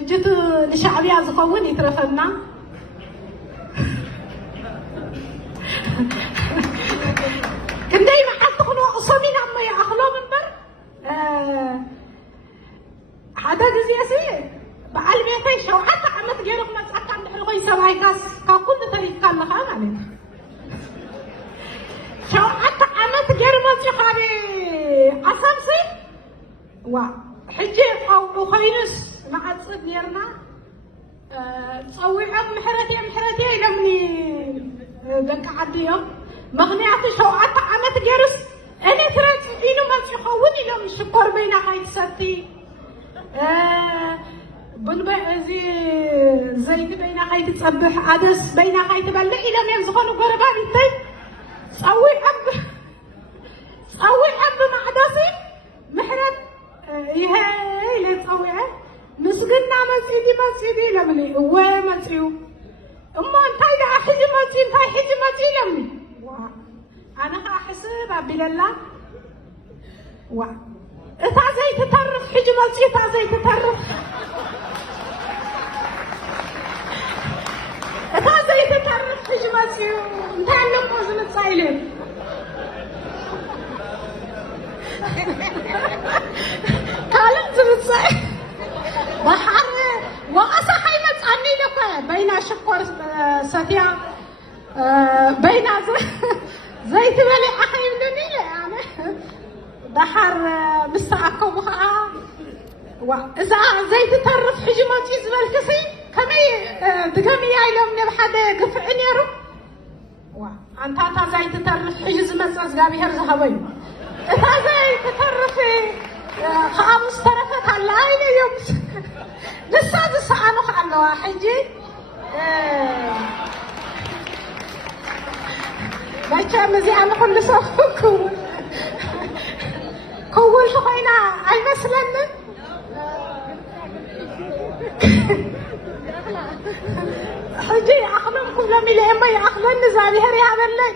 حجة لشعبية زخون يترفنا كم دايما حتى خلوا أصابين عما يأخلوا من بر هذا جزيسي بعلم يفيش وحتى عمت جيرك ما تأكل حلقي سواي كاس كل طريق كان لها عليك شو حتى عمت جير ما تخاري أسامسي وحجة أو خينس مع تصد نيرنا تصوي عم محرتي لمني ذاك عديهم مغنياتي شو حتى عمت جيرس أنا ترى إنه ما تخوني لهم شكر بين هاي ستي بنبع زي بين هاي تصبح عدس بين هاي تبلع إلى من زخانو قربا بنتي صوي حب مع عدسي محرت يهي لا تصويعه مسجنا مسيدي لمني هو مسيو أما أنتي لا حجي ماتي لمني أنا أحسب بالله زي تترف حجي ماتي زي تترف حجي ماتي أنت عندك وزن تصايلين كالم زبصاي بحر وأصحي متعني لك بين شكر ساتيا بين زي تبلي أخي مني يعني بحر مستعكمها وإذا زي تطرف حجماتي زبال كسي كمي دقمي يعلم بحد قفعني يرو وأنت زي تطرف حجز مساس قابي هرزها بين إذا زي تطرفي خامس طرفت على عيني يوم لسه سأنو خلوا حجي ما كان زي أنا كل سوق كول شخينا أي مثلاً حجي أخلم كل ملي أما يأخلن نزاري هري هذا اللي